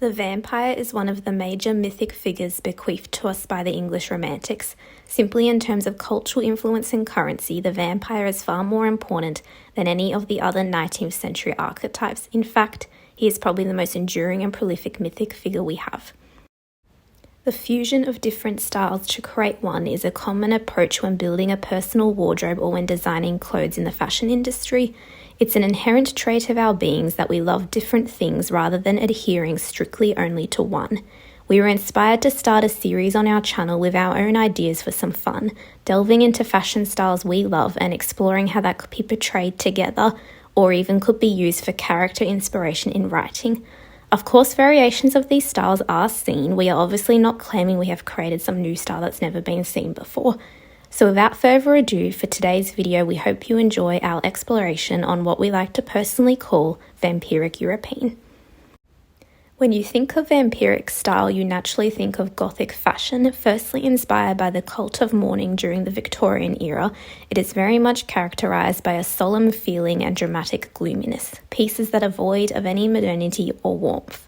The vampire is one of the major mythic figures bequeathed to us by the English Romantics. Simply in terms of cultural influence and currency, the vampire is far more important than any of the other 19th century archetypes. In fact, he is probably the most enduring and prolific mythic figure we have. The fusion of different styles to create one is a common approach when building a personal wardrobe or when designing clothes in the fashion industry. It's an inherent trait of our beings that we love different things rather than adhering strictly only to one. We were inspired to start a series on our channel with our own ideas for some fun, delving into fashion styles we love and exploring how that could be portrayed together or even could be used for character inspiration in writing. Of course, variations of these styles are seen. We are obviously not claiming we have created some new style that's never been seen before. So without further ado, for today's video, we hope you enjoy our exploration on what we like to personally call Vampiric European. When you think of vampiric style, you naturally think of Gothic fashion, firstly inspired by the cult of mourning during the Victorian era. It is very much characterised by a solemn feeling and dramatic gloominess, pieces that are void of any modernity or warmth.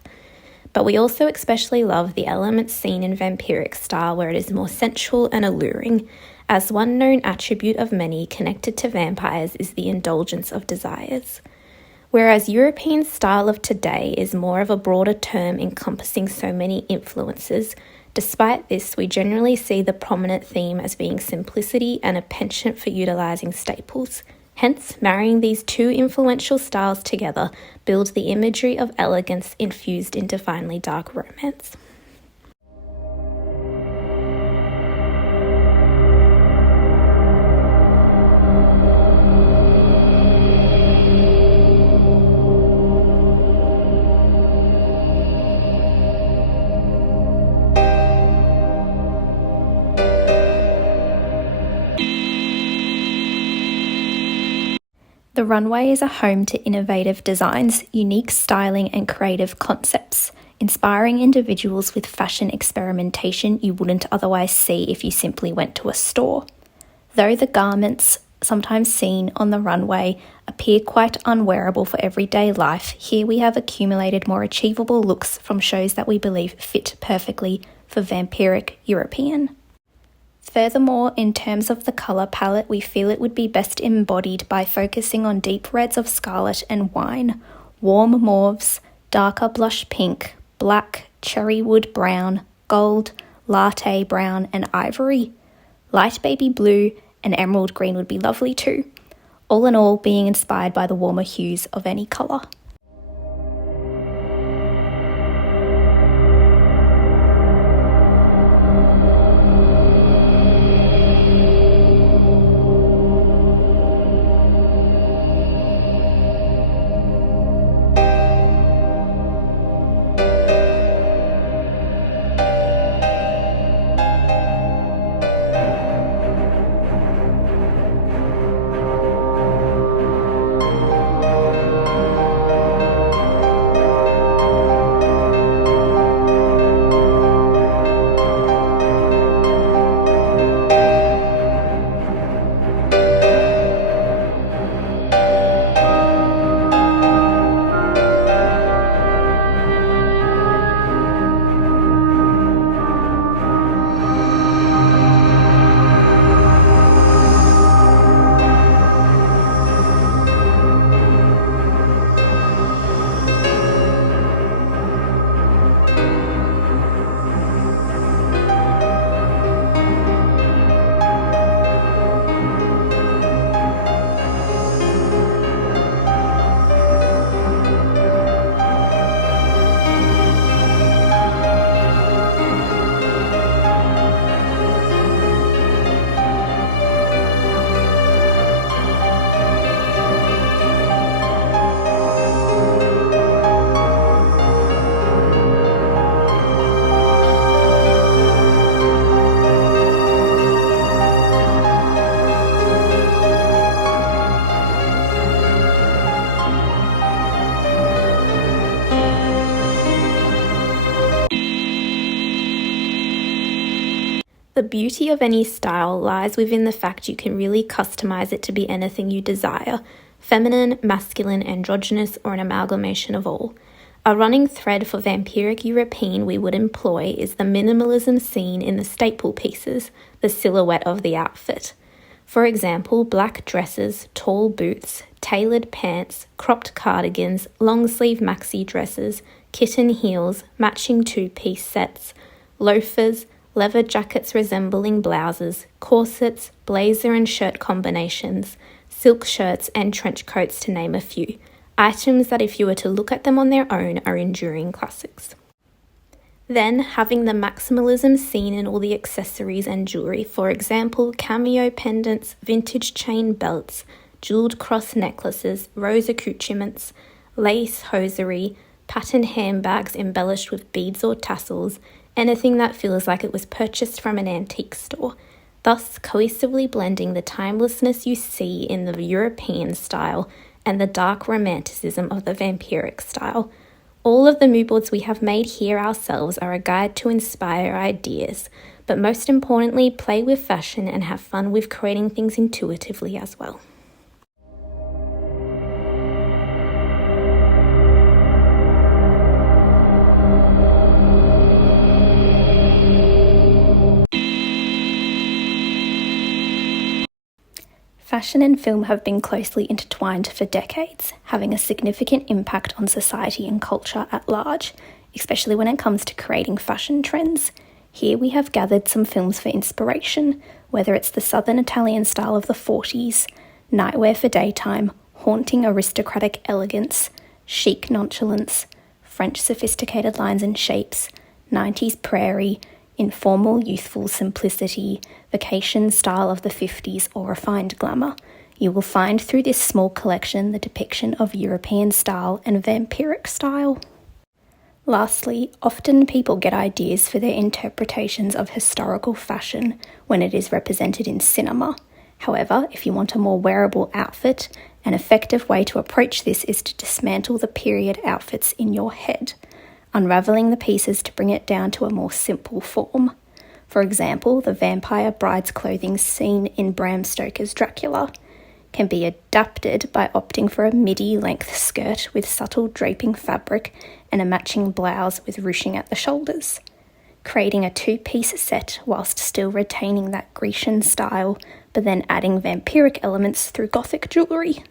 But we also especially love the elements seen in vampiric style where it is more sensual and alluring, as one known attribute of many connected to vampires is the indulgence of desires. Whereas European style of today is more of a broader term encompassing so many influences, despite this we generally see the prominent theme as being simplicity and a penchant for utilising staples. Hence, marrying these two influential styles together builds the imagery of elegance infused into finely dark romance. The runway is a home to innovative designs, unique styling and creative concepts, inspiring individuals with fashion experimentation you wouldn't otherwise see if you simply went to a store. Though the garments, sometimes seen on the runway, appear quite unwearable for everyday life, here we have accumulated more achievable looks from shows that we believe fit perfectly for Vampiric European. Furthermore, in terms of the colour palette, we feel it would be best embodied by focusing on deep reds of scarlet and wine, warm mauves, darker blush pink, black, cherry wood brown, gold, latte brown and ivory. Light baby blue and emerald green would be lovely too, all in all being inspired by the warmer hues of any colour. The beauty of any style lies within the fact you can really customize it to be anything you desire, feminine, masculine, androgynous, or an amalgamation of all. A running thread for Vampiric European we would employ is the minimalism seen in the staple pieces, the silhouette of the outfit. For example, black dresses, tall boots, tailored pants, cropped cardigans, long-sleeve maxi dresses, kitten heels, matching two-piece sets, loafers, leather jackets resembling blouses, corsets, blazer and shirt combinations, silk shirts and trench coats to name a few. Items that if you were to look at them on their own are enduring classics. Then, having the maximalism seen in all the accessories and jewellery, for example, cameo pendants, vintage chain belts, jewelled cross necklaces, rose accoutrements, lace hosiery, patterned handbags embellished with beads or tassels, anything that feels like it was purchased from an antique store, thus cohesively blending the timelessness you see in the European style and the dark romanticism of the vampiric style. All of the mood boards we have made here ourselves are a guide to inspire ideas, but most importantly, play with fashion and have fun with creating things intuitively as well. Fashion and film have been closely intertwined for decades, having a significant impact on society and culture at large, especially when it comes to creating fashion trends. Here we have gathered some films for inspiration, whether it's the Southern Italian style of the 40s, nightwear for daytime, haunting aristocratic elegance, chic nonchalance, French sophisticated lines and shapes, 90s prairie, informal, youthful simplicity, vacation style of the 50s, or refined glamour. You will find through this small collection the depiction of European style and vampiric style. Lastly, often people get ideas for their interpretations of historical fashion when it is represented in cinema. However, if you want a more wearable outfit, an effective way to approach this is to dismantle the period outfits in your head, unravelling the pieces to bring it down to a more simple form. For example, the vampire bride's clothing seen in Bram Stoker's Dracula can be adapted by opting for a midi-length skirt with subtle draping fabric and a matching blouse with ruching at the shoulders, creating a two-piece set whilst still retaining that Grecian style, but then adding vampiric elements through Gothic jewellery.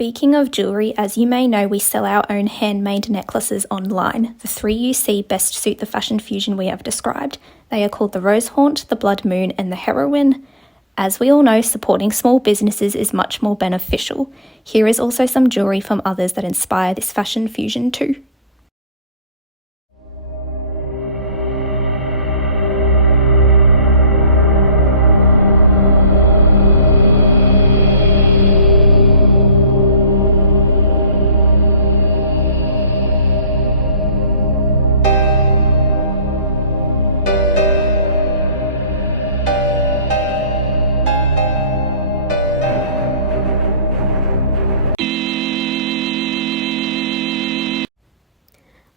Speaking of jewellery, as you may know, we sell our own handmade necklaces online. The 3 you see best suit the fashion fusion we have described. They are called the Rose Haunt, the Blood Moon and the Heroine. As we all know, supporting small businesses is much more beneficial. Here is also some jewellery from others that inspire this fashion fusion too.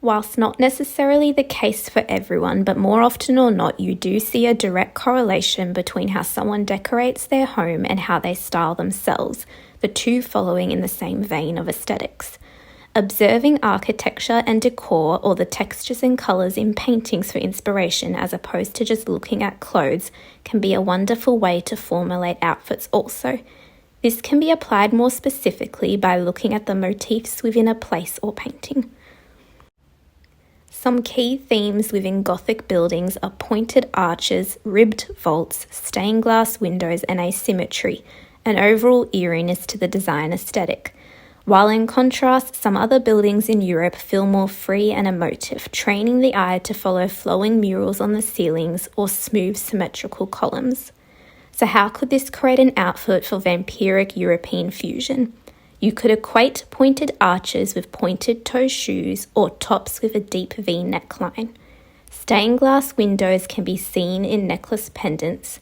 Whilst not necessarily the case for everyone, but more often or not, you do see a direct correlation between how someone decorates their home and how they style themselves, the two following in the same vein of aesthetics. Observing architecture and decor, or the textures and colours in paintings for inspiration as opposed to just looking at clothes, can be a wonderful way to formulate outfits also. This can be applied more specifically by looking at the motifs within a place or painting. Some key themes within Gothic buildings are pointed arches, ribbed vaults, stained glass windows and asymmetry, an overall eeriness to the design aesthetic. While in contrast, some other buildings in Europe feel more free and emotive, training the eye to follow flowing murals on the ceilings or smooth symmetrical columns. So how could this create an outfit for Vampiric European fusion? You could equate pointed arches with pointed toe shoes or tops with a deep V neckline. Stained glass windows can be seen in necklace pendants,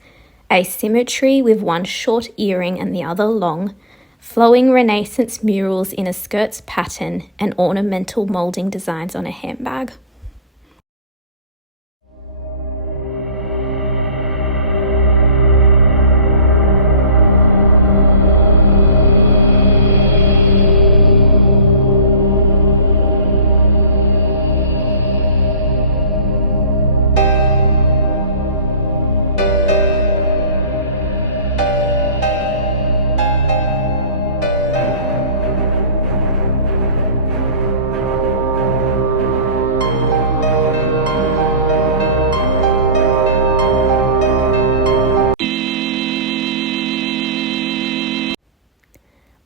asymmetry with one short earring and the other long, flowing Renaissance murals in a skirt's pattern, and ornamental moulding designs on a handbag.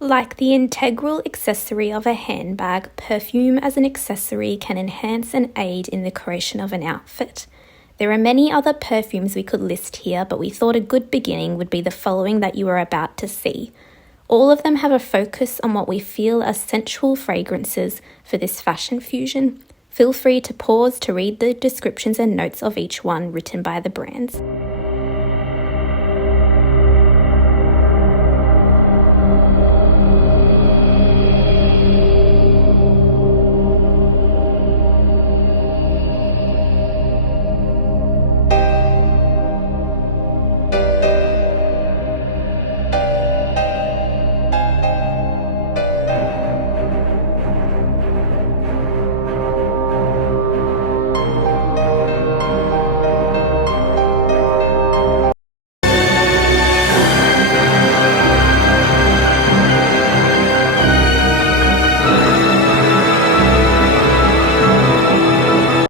Like the integral accessory of a handbag, perfume as an accessory can enhance and aid in the creation of an outfit. There are many other perfumes we could list here, but we thought a good beginning would be the following that you are about to see. All of them have a focus on what we feel are sensual fragrances for this fashion fusion. Feel free to pause to read the descriptions and notes of each one written by the brands.